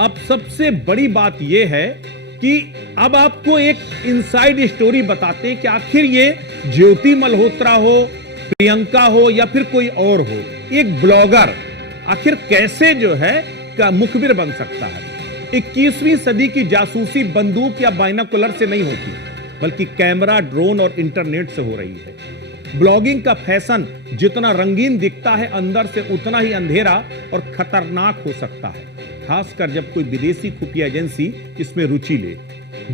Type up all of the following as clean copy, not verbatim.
अब सबसे बड़ी बात यह है कि अब आपको एक इनसाइड स्टोरी बताते हैं कि आखिर ये ज्योति मल्होत्रा हो, प्रियंका हो या फिर कोई और हो, एक ब्लॉगर आखिर कैसे जो है का मुखबिर बन सकता है। 21वीं सदी की जासूसी बंदूक या बाइनोकुलर से नहीं होती, बल्कि कैमरा, ड्रोन और इंटरनेट से हो रही है। ब्लॉगिंग का फैशन जितना रंगीन दिखता है, अंदर से उतना ही अंधेरा और खतरनाक हो सकता है, खासकर जब कोई विदेशी खुफिया एजेंसी इसमें रुचि ले।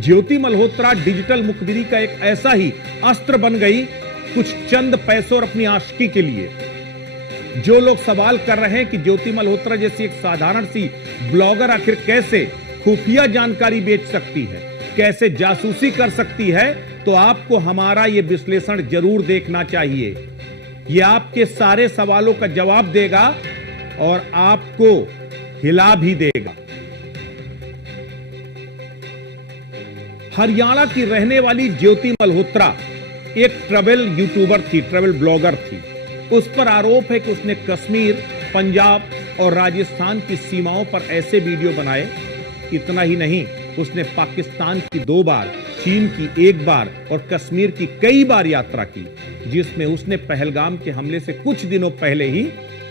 ज्योति मल्होत्रा डिजिटल मुखबिरी का एक ऐसा ही अस्त्र बन गई, कुछ चंद पैसों और अपनी आशिकी के लिए। जो लोग सवाल कर रहे हैं कि ज्योति मल्होत्रा जैसी एक साधारण सी ब्लॉगर आखिर कैसे खुफिया जानकारी बेच सकती है, कैसे जासूसी कर सकती है, तो आपको हमारा यह विश्लेषण जरूर देखना चाहिए। यह आपके सारे सवालों का जवाब देगा और आपको हिला भी देगा। हरियाणा की रहने वाली ज्योति मल्होत्रा एक ट्रैवल यूट्यूबर थी, ट्रैवल ब्लॉगर थी। उस पर आरोप है कि उसने कश्मीर, पंजाब और राजस्थान की सीमाओं पर ऐसे वीडियो बनाए। इतना ही नहीं, उसने पाकिस्तान की 2 बार, चीन की 1 बार और कश्मीर की कई बार यात्रा की, जिसमें उसने पहलगाम के हमले से कुछ दिनों पहले ही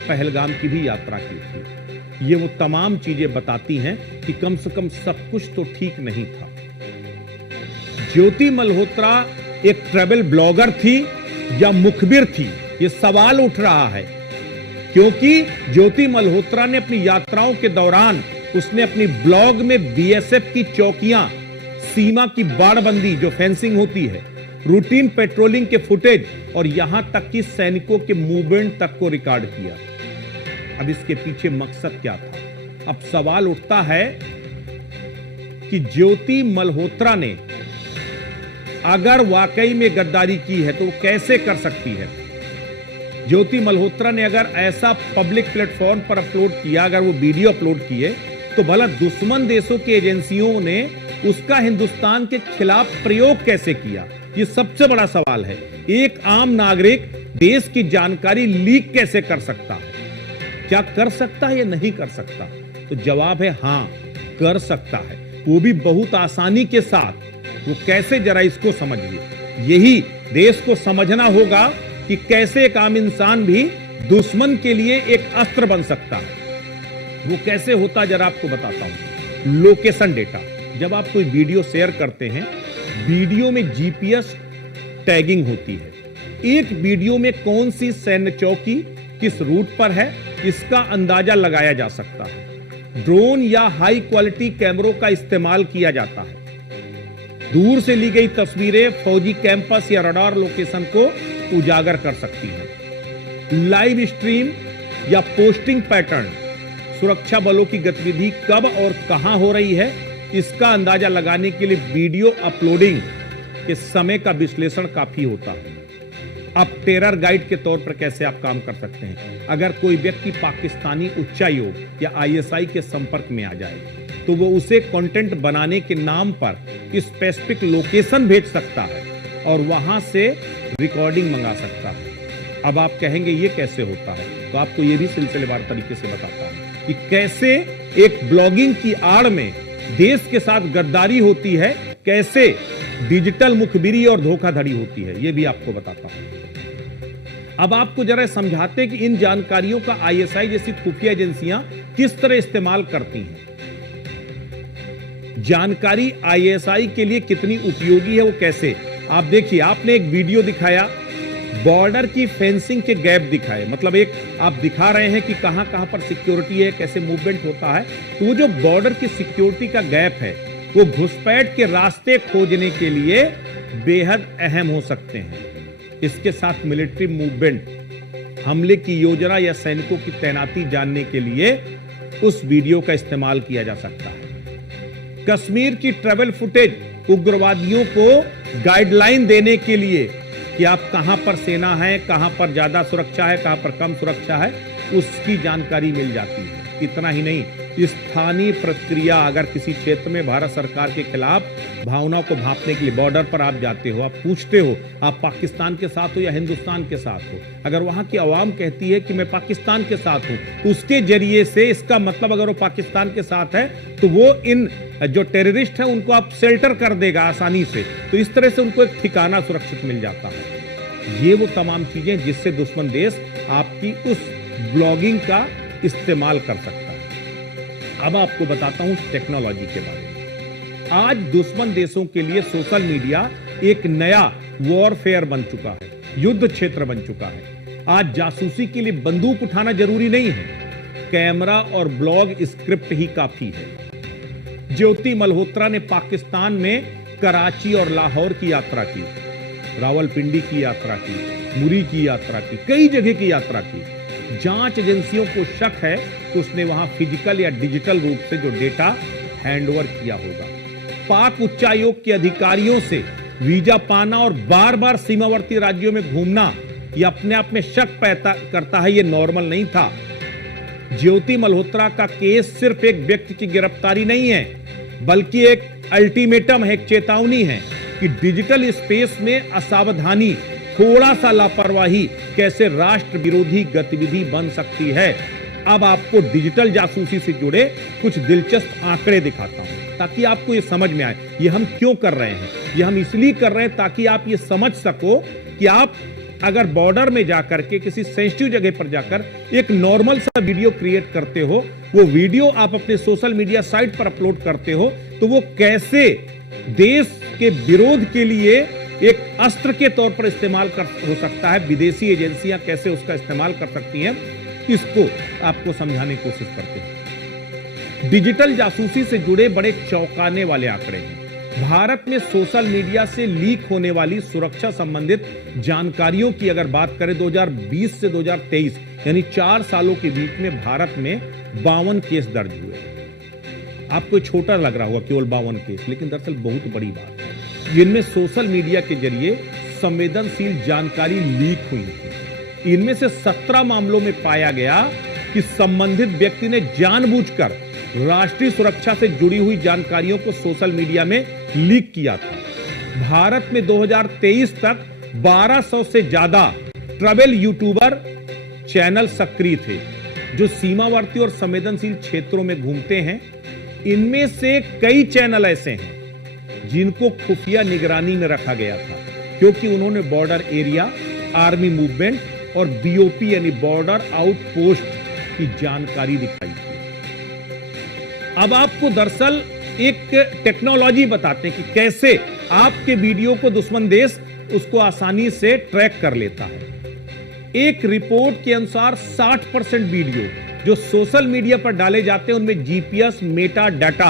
पहलगाम की भी यात्रा की थी। ये वो तमाम चीजें बताती हैं कि कम से कम सब कुछ तो ठीक नहीं था। ज्योति मल्होत्रा एक ट्रैवल ब्लॉगर थी या मुखबिर थी, ये सवाल उठ रहा है, क्योंकि ज्योति मल्होत्रा ने अपनी यात्राओं के दौरान उसने अपनी ब्लॉग में बीएसएफ की चौकियां, सीमा की बाड़बंदी जो फेंसिंग होती है, रूटीन पेट्रोलिंग के फुटेज और यहां तक कि सैनिकों के मूवमेंट तक को रिकॉर्ड किया। अब इसके पीछे मकसद क्या था? अब सवाल उठता है कि ज्योति मल्होत्रा ने अगर वाकई में गद्दारी की है तो वो कैसे कर सकती है? ज्योति मल्होत्रा ने अगर ऐसा पब्लिक प्लेटफॉर्म पर अपलोड किया, अगर वो वीडियो अपलोड किए, तो भला दुश्मन देशों की एजेंसियों ने उसका हिंदुस्तान के खिलाफ प्रयोग कैसे किया? ये सबसे बड़ा सवाल है। एक आम नागरिक देश की जानकारी लीक कैसे कर सकता है? क्या कर सकता है या नहीं कर सकता? तो जवाब है हां, कर सकता है, वो भी बहुत आसानी के साथ। वो कैसे, जरा इसको समझिए। यही देश को समझना होगा कि कैसे एक आम इंसान भी दुश्मन के लिए एक अस्त्र बन सकता है। वो कैसे होता, जरा आपको बताता हूं। लोकेशन डेटा, जब आप कोई वीडियो शेयर करते हैं, वीडियो में जीपीएस टैगिंग होती है। एक वीडियो में कौन सी सैन्य चौकी किस रूट पर है, इसका अंदाजा लगाया जा सकता है। ड्रोन या हाई क्वालिटी कैमरों का इस्तेमाल किया जाता है। दूर से ली गई तस्वीरें फौजी कैंपस या रडार लोकेशन को उजागर कर सकती हैं। लाइव स्ट्रीम या पोस्टिंग पैटर्न, सुरक्षा बलों की गतिविधि कब और कहां हो रही है, इसका अंदाजा लगाने के लिए वीडियो अपलोडिंग के समय का विश्लेषण काफी होता है। अब टेरर गाइड के तौर पर कैसे आप काम कर सकते हैं? अगर कोई व्यक्ति पाकिस्तानी उच्चायोग या आईएसआई के संपर्क में आ जाए, तो वो उसे कंटेंट बनाने के नाम पर स्पेसिफिक लोकेशन भेज सकता है और वहां से रिकॉर्डिंग मंगा सकता है। अब आप कहेंगे ये कैसे होता है, तो आपको ये भी सिलसिलेवार तरीके से बताता हूं कि कैसे एक ब्लॉगिंग की आड़ में देश के साथ गद्दारी होती है, कैसे डिजिटल मुखबिरी और धोखाधड़ी होती है, ये भी आपको बताता हूं। अब आपको जरा समझाते हैं कि इन जानकारियों का आईएसआई जैसी खुफिया एजेंसियां किस तरह इस्तेमाल करती हैं। जानकारी आईएसआई के लिए कितनी उपयोगी है, वो कैसे? आप देखिए, आपने एक वीडियो दिखाया, बॉर्डर की फेंसिंग के गैप दिखाए, मतलब एक आप दिखा रहे हैं कि कहां कहां पर सिक्योरिटी है, कैसे मूवमेंट होता है। तो वो जो बॉर्डर की सिक्योरिटी का गैप है, वो घुसपैठ के रास्ते खोजने के लिए बेहद अहम हो सकते हैं। इसके साथ मिलिट्री मूवमेंट, हमले की योजना या सैनिकों की तैनाती जानने के लिए उस वीडियो का इस्तेमाल किया जा सकता है। कश्मीर की ट्रैवल फुटेज उग्रवादियों को गाइडलाइन देने के लिए कि आप कहां पर सेना है, कहां पर ज्यादा सुरक्षा है, कहां पर कम सुरक्षा है, उसकी जानकारी मिल जाती है। इतना ही नहीं, स्थानीय प्रक्रिया, अगर किसी क्षेत्र में भारत सरकार के खिलाफ भावनाओं को भांपने के लिए बॉर्डर पर आप जाते हो, आप पूछते हो आप पाकिस्तान के साथ हो या हिंदुस्तान के साथ हो, अगर वहां की आवाम कहती है कि मैं पाकिस्तान के साथ हूं, उसके जरिए से इसका मतलब अगर वो पाकिस्तान के साथ है तो वो इन जो टेररिस्ट है उनको आप शेल्टर कर देगा आसानी से। तो इस तरह से उनको एक ठिकाना सुरक्षित मिल जाता है। ये वो तमाम चीजें जिससे दुश्मन देश आपकी उस ब्लॉगिंग का इस्तेमाल कर सकता है। अब आपको बताता हूं टेक्नोलॉजी के बारे में। आज दुश्मन देशों के लिए सोशल मीडिया एक नया वॉरफेयर बन चुका है, युद्ध क्षेत्र बन चुका है। आज जासूसी के लिए बंदूक उठाना जरूरी नहीं है, कैमरा और ब्लॉग स्क्रिप्ट ही काफी है। ज्योति मल्होत्रा ने पाकिस्तान में कराची और लाहौर की यात्रा की, रावलपिंडी की यात्रा की, मुरी की यात्रा की, कई जगह की यात्रा की। जांच एजेंसियों को शक है कि उसने वहां फिजिकल या डिजिटल रूप से जो डेटा हैंडओवर किया होगा। पाक उच्चायोग के अधिकारियों से वीजा पाना और बार बार सीमावर्ती राज्यों में घूमना यह अपने आप में शक पैदा करता है, यह नॉर्मल नहीं था। ज्योति मल्होत्रा का केस सिर्फ एक व्यक्ति की गिरफ्तारी नहीं है, बल्कि एक अल्टीमेटम है, एक चेतावनी है कि डिजिटल स्पेस में असावधानी, थोड़ा सा लापरवाही कैसे राष्ट्र विरोधी गतिविधि बन सकती है। अब आपको डिजिटल जासूसी से जुड़े कुछ दिलचस्प आंकड़े दिखाता हूं ताकि आपको यह समझ में आए ये हम क्यों कर रहे हैं। ये हम इसलिए कर रहे हैं ताकि आप ये समझ सको कि आप अगर बॉर्डर में जाकर के किसी सेंसिटिव जगह पर जाकर एक नॉर्मल सा वीडियो क्रिएट करते हो, वो वीडियो आप अपने सोशल मीडिया साइट पर अपलोड करते हो, तो वो कैसे देश के विरोध के लिए एक अस्त्र के तौर पर इस्तेमाल हो सकता है। विदेशी एजेंसियां कैसे उसका इस्तेमाल कर सकती हैं, इसको आपको समझाने की कोशिश करते हैं। डिजिटल जासूसी से जुड़े बड़े चौंकाने वाले आंकड़े हैं। भारत में सोशल मीडिया से लीक होने वाली सुरक्षा संबंधित जानकारियों की अगर बात करें 2020 से 2023 यानी 4 सालों के बीच में भारत में 52 केस दर्ज हुए। आपको छोटा लग रहा होगा केवल 52 केस, लेकिन दरअसल बहुत बड़ी बात है। जिनमें सोशल मीडिया के जरिए संवेदनशील जानकारी लीक हुई थी। इनमें से 17 मामलों में पाया गया कि संबंधित व्यक्ति ने जानबूझकर राष्ट्रीय सुरक्षा से जुड़ी हुई जानकारियों को सोशल मीडिया में लीक किया था। भारत में 2023 तक 1200 से ज्यादा ट्रैवल यूट्यूबर चैनल सक्रिय थे जो सीमावर्ती और संवेदनशील क्षेत्रों में घूमते हैं। इनमें से कई चैनल ऐसे हैं जिनको खुफिया निगरानी में रखा गया था क्योंकि उन्होंने बॉर्डर एरिया, आर्मी मूवमेंट और बीओपी यानी बॉर्डर आउटपोस्ट की जानकारी दिखाई थी। अब आपको दरअसल एक टेक्नोलॉजी बताते हैं कि कैसे आपके वीडियो को दुश्मन देश उसको आसानी से ट्रैक कर लेता है। एक रिपोर्ट के अनुसार 60% वीडियो जो सोशल मीडिया पर डाले जाते हैं उनमें जीपीएस मेटा डाटा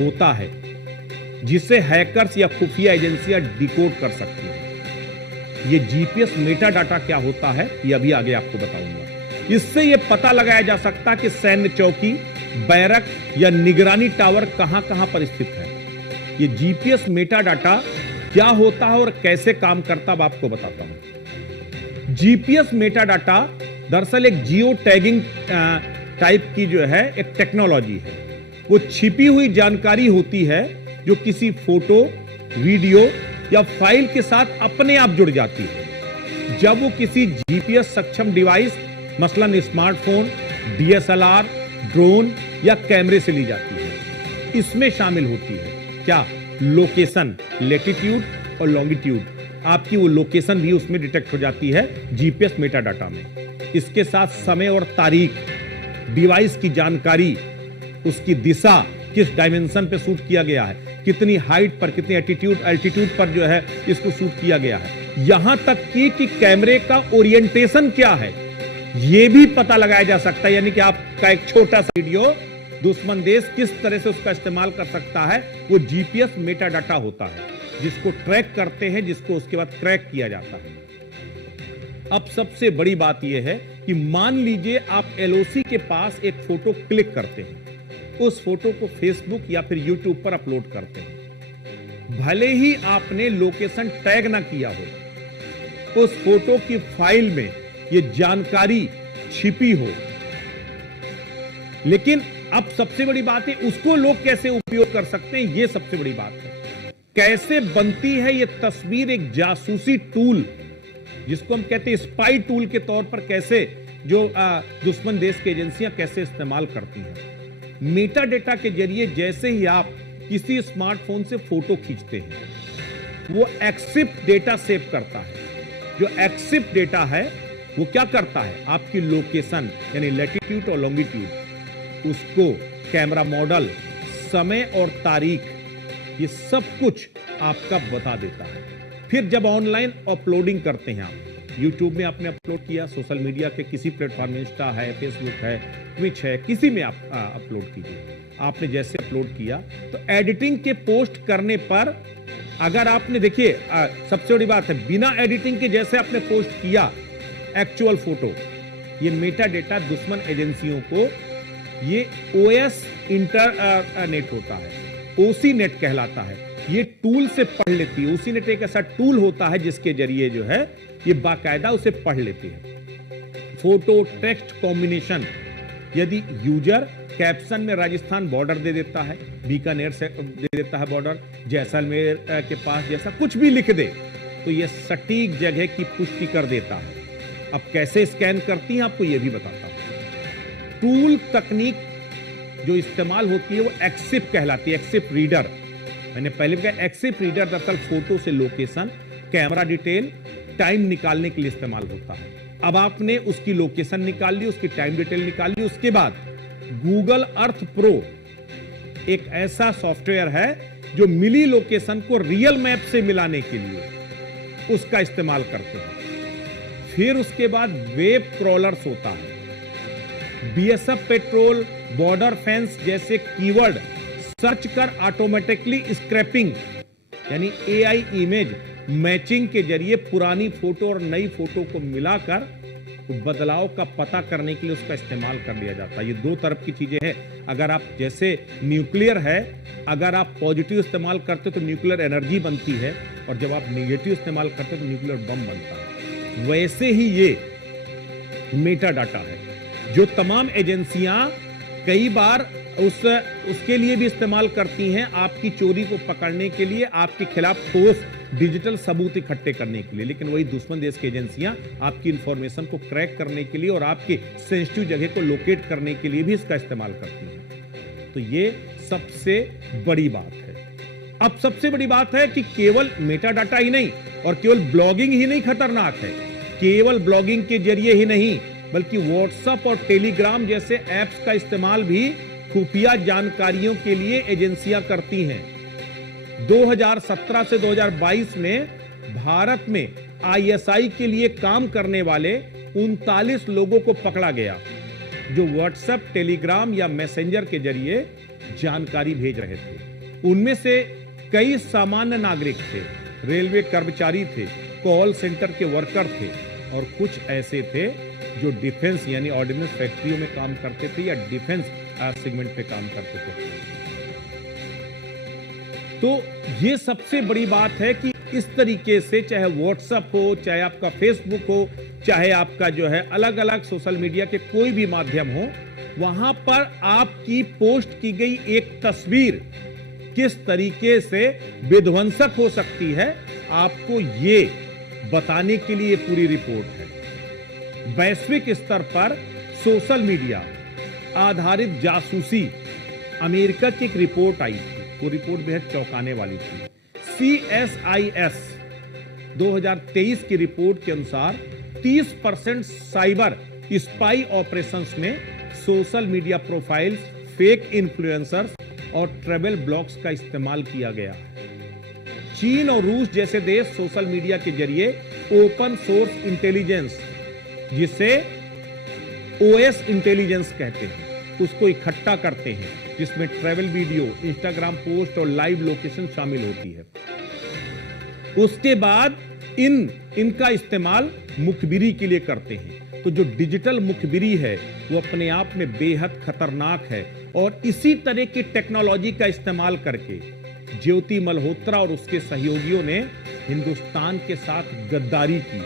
होता है जिसे हैकर्स या खुफिया एजेंसियां डिकोड कर सकती हैं। ये जीपीएस मेटा डाटा क्या होता है ये अभी आगे आपको बताऊंगा। इससे यह पता लगाया जा सकता है कि सैन्य चौकी, बैरक या निगरानी टावर कहां कहां पर स्थित है। ये जीपीएस मेटा डाटा क्या होता है और कैसे काम करता है आपको बताता हूं। जीपीएस मेटा डाटा दरअसल एक जियो टैगिंग टाइप की जो है एक टेक्नोलॉजी है। वो छिपी हुई जानकारी होती है जो किसी फोटो, वीडियो या फाइल के साथ अपने आप जुड़ जाती है जब वो किसी जीपीएस सक्षम डिवाइस मसलन स्मार्टफोन, डीएसएलआर, ड्रोन या कैमरे से ली जाती है। इसमें शामिल होती है क्या, लोकेशन, लैटिट्यूड और लॉन्गिट्यूड। आपकी वो लोकेशन भी उसमें डिटेक्ट हो जाती है जीपीएस मेटा डाटा में। इसके साथ समय और तारीख, डिवाइस की जानकारी, उसकी दिशा, किस डायमेंशन पे शूट किया गया है, कितनी हाइट पर, कितनी एल्टीट्यूड पर जो है इसको शूट किया गया है, यहां तक कि कैमरे का ओरिएंटेशन क्या है यह भी पता लगाया जा सकता है। यानी कि आपका एक छोटा सा वीडियो दुश्मन देश किस तरह से उसका इस्तेमाल कर सकता है, वो जीपीएस मेटा डाटा होता है जिसको ट्रैक करते हैं, जिसको उसके बाद क्रैक किया जाता है। अब सबसे बड़ी बात यह है कि मान लीजिए आप एलओसी के पास एक फोटो क्लिक करते हैं, उस फोटो को फेसबुक या फिर यूट्यूब पर अपलोड करते हैं। भले ही आपने लोकेशन टैग ना किया हो, उस फोटो की फाइल में यह जानकारी छिपी हो, लेकिन अब सबसे बड़ी बात है उसको लोग कैसे उपयोग कर सकते हैं, यह सबसे बड़ी बात है। कैसे बनती है यह तस्वीर एक जासूसी टूल, जिसको हम कहते हैं स्पाई टूल के तौर पर, कैसे जो दुश्मन देश की एजेंसियां कैसे इस्तेमाल करती हैं। मेटा डेटा के जरिए जैसे ही आप किसी स्मार्टफोन से फोटो खींचते हैं, वो एक्सिप डेटा सेव करता है। जो एक्सिप डेटा है वो क्या करता है, आपकी लोकेशन यानी लैटिट्यूड और लॉन्गिट्यूड, उसको कैमरा मॉडल, समय और तारीख, ये सब कुछ आपका बता देता है। फिर जब ऑनलाइन अपलोडिंग करते हैं आप, YouTube में आपने अपलोड किया, सोशल मीडिया के किसी प्लेटफॉर्म में, इंस्टा है, फेसबुक है, ट्विच है, किसी में आप अपलोड कीजिए। आपने जैसे अपलोड किया तो एडिटिंग के पोस्ट करने पर, अगर आपने देखिए सबसे बड़ी बात है, बिना एडिटिंग के जैसे आपने पोस्ट किया एक्चुअल फोटो, ये मेटा डेटा दुश्मन एजेंसियों को, ये OS इंटरनेट होता है, OC नेट कहलाता है, ये टूल से पढ़ लेती है। OC नेट एक ऐसा टूल होता है जिसके जरिए जो है ये बाकायदा उसे पढ़ लेती है। फोटो टेक्स्ट कॉम्बिनेशन, यदि यूजर कैप्शन में राजस्थान बॉर्डर दे देता है, बीकानेर से दे देता है बॉर्डर, जैसलमेर के पास जैसा कुछ भी लिख दे, तो यह सटीक जगह की पुष्टि कर देता है। अब कैसे स्कैन करती हैं आपको यह भी बताता हूं। टूल तकनीक जो इस्तेमाल होती है वो एक्सिप कहलाती है, एक्सिप रीडर। मैंने पहले भी कहा, एक्सिप रीडर दरअसल फोटो से लोकेशन, कैमरा डिटेल, टाइम निकालने के लिए इस्तेमाल होता है। अब आपने उसकी लोकेशन निकाल ली, उसकी टाइम डिटेल निकाल ली, उसके बाद गूगल अर्थ प्रो एक ऐसा सॉफ्टवेयर है जो मिली लोकेशन को रियल मैप से मिलाने के लिए उसका इस्तेमाल करते हैं। फिर उसके बाद वेब क्रॉलर्स होता है, BSF पेट्रोल, बॉर्डर फेंस जैसे कीवर्ड सर्च कर ऑटोमेटिकली स्क्रैपिंग यानी AI इमेज मैचिंग के जरिए पुरानी फोटो और नई फोटो को मिलाकर बदलाव का पता करने के लिए उसका इस्तेमाल कर लिया जाता है। ये दो तरफ की चीजें हैं। अगर आप जैसे न्यूक्लियर है, अगर आप पॉजिटिव इस्तेमाल करते तो न्यूक्लियर एनर्जी बनती है, और जब आप नेगेटिव इस्तेमाल करते तो न्यूक्लियर बम बनता है। वैसे ही ये मेटा डाटा है जो तमाम एजेंसियां कई बार उसके लिए भी इस्तेमाल करती हैं, आपकी चोरी को पकड़ने के लिए, आपके खिलाफ ठोस डिजिटल सबूत इकट्ठे करने के लिए। लेकिन वही दुश्मन देश की एजेंसियां आपकी इंफॉर्मेशन को क्रैक करने के लिए और आपके सेंसिटिव जगह को लोकेट करने के लिए भी इसका इस्तेमाल करती हैं। तो ये सबसे बड़ी बात है। अब सबसे बड़ी बात है कि केवल मेटा डाटा ही नहीं और केवल ब्लॉगिंग ही नहीं खतरनाक है, केवल ब्लॉगिंग के जरिए ही नहीं, बल्कि व्हाट्सएप और टेलीग्राम जैसे ऐप्स का इस्तेमाल भी खुफिया जानकारियों के लिए एजेंसियां करती हैं। 2017 से 2022 में भारत में ISI के लिए काम करने वाले 39 लोगों को पकड़ा गया जो व्हाट्सएप, टेलीग्राम या मैसेंजर के जरिए जानकारी भेज रहे थे। उनमें से कई सामान्य नागरिक थे, रेलवे कर्मचारी थे, कॉल सेंटर के वर्कर थे, और कुछ ऐसे थे जो डिफेंस यानी ऑर्डिनेंस फैक्ट्रियों में काम करते थे या डिफेंस सेगमेंट पे काम करते थे। तो ये सबसे बड़ी बात है कि इस तरीके से चाहे व्हाट्सएप हो, चाहे आपका फेसबुक हो, चाहे आपका जो है अलग अलग सोशल मीडिया के कोई भी माध्यम हो, वहां पर आपकी पोस्ट की गई एक तस्वीर किस तरीके से विध्वंसक हो सकती है, आपको ये बताने के लिए पूरी रिपोर्ट है। वैश्विक स्तर पर सोशल मीडिया आधारित जासूसी, अमेरिका की एक रिपोर्ट आई थी, वो रिपोर्ट बेहद चौंकाने वाली थी। CSIS 2023 की रिपोर्ट के अनुसार 30% साइबर स्पाई ऑपरेशंस में social media profiles, fake influencers और ट्रैवल ब्लॉग्स का इस्तेमाल किया गया है। चीन और रूस जैसे देश सोशल मीडिया के जरिए ओपन सोर्स इंटेलिजेंस, जिसे OS इंटेलिजेंस कहते हैं, उसको इकट्ठा करते हैं, जिसमें ट्रैवल वीडियो, इंस्टाग्राम पोस्ट और लाइव लोकेशन शामिल होती है। उसके बाद इनका इस्तेमाल मुखबिरी के लिए करते हैं। तो जो डिजिटल मुखबिरी है वो अपने आप में बेहद खतरनाक है, और इसी तरह की टेक्नोलॉजी का इस्तेमाल करके ज्योति मल्होत्रा और उसके सहयोगियों ने हिंदुस्तान के साथ गद्दारी की,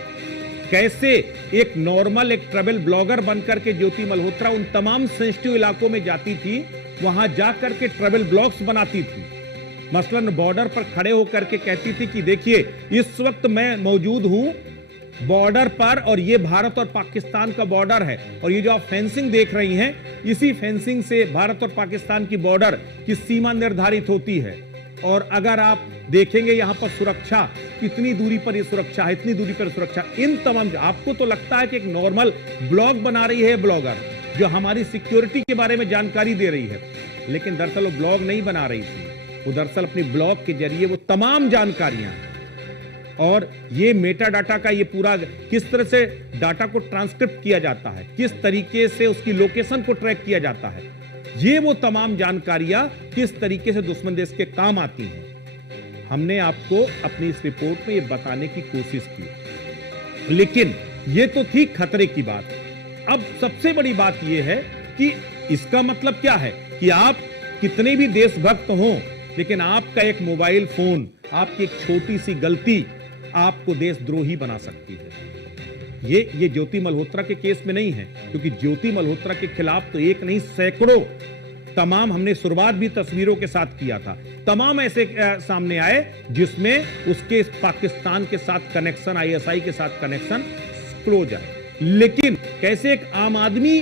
कैसे एक नॉर्मल एक ट्रैवल ब्लॉगर बनकर के ज्योति मल्होत्रा उन तमाम सेंसिटिव इलाकों में जाती थी, वहां जाकर के ट्रैवल ब्लॉग्स बनाती थी। मसलन बॉर्डर पर खड़े होकर के कहती थी कि देखिए इस वक्त मैं मौजूद हूं बॉर्डर पर और ये भारत और पाकिस्तान का बॉर्डर है, और ये जो आप फेंसिंग देख रही हैं इसी फेंसिंग से भारत और पाकिस्तान की बॉर्डर की सीमा निर्धारित होती है। और अगर आप देखेंगे यहां पर सुरक्षा, कितनी दूरी पर ये सुरक्षा है, इतनी दूरी पर सुरक्षा, इन तमाम, आपको तो लगता है कि एक नॉर्मल ब्लॉग बना रही है ब्लॉगर जो हमारी सिक्योरिटी के बारे में जानकारी दे रही है, लेकिन दरअसल वो ब्लॉग नहीं बना रही थी। वो दरअसल अपनी ब्लॉग के जरिए वो तमाम जानकारियां और ये मेटा डाटा का ये पूरा किस तरह से डाटा को ट्रांसक्रिप्ट किया जाता है, किस तरीके से उसकी लोकेशन को ट्रैक किया जाता है, ये वो तमाम जानकारियां किस तरीके से दुश्मन देश के काम आती हैं, हमने आपको अपनी इस रिपोर्ट में ये बताने की कोशिश की। लेकिन ये तो थी खतरे की बात। अब सबसे बड़ी बात ये है कि इसका मतलब क्या है कि आप कितने भी देशभक्त हों, लेकिन आपका एक मोबाइल फोन, आपकी एक छोटी सी गलती आपको देशद्रोही बना सकती है। ये ज्योति मल्होत्रा के केस में नहीं है, क्योंकि ज्योति मल्होत्रा के खिलाफ तो एक नहीं सैकड़ों तमाम, हमने शुरुआत भी तस्वीरों के साथ किया था, तमाम ऐसे सामने आए जिसमें उसके पाकिस्तान के साथ कनेक्शन, आईएसआई के साथ कनेक्शन क्लोज है। लेकिन कैसे एक आम आदमी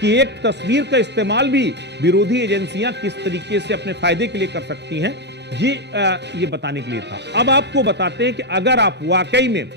की एक तस्वीर का इस्तेमाल भी विरोधी एजेंसियां किस तरीके से अपने फायदे के लिए कर सकती हैं, ये बताने के लिए था। अब आपको बताते हैं कि अगर आप वाकई में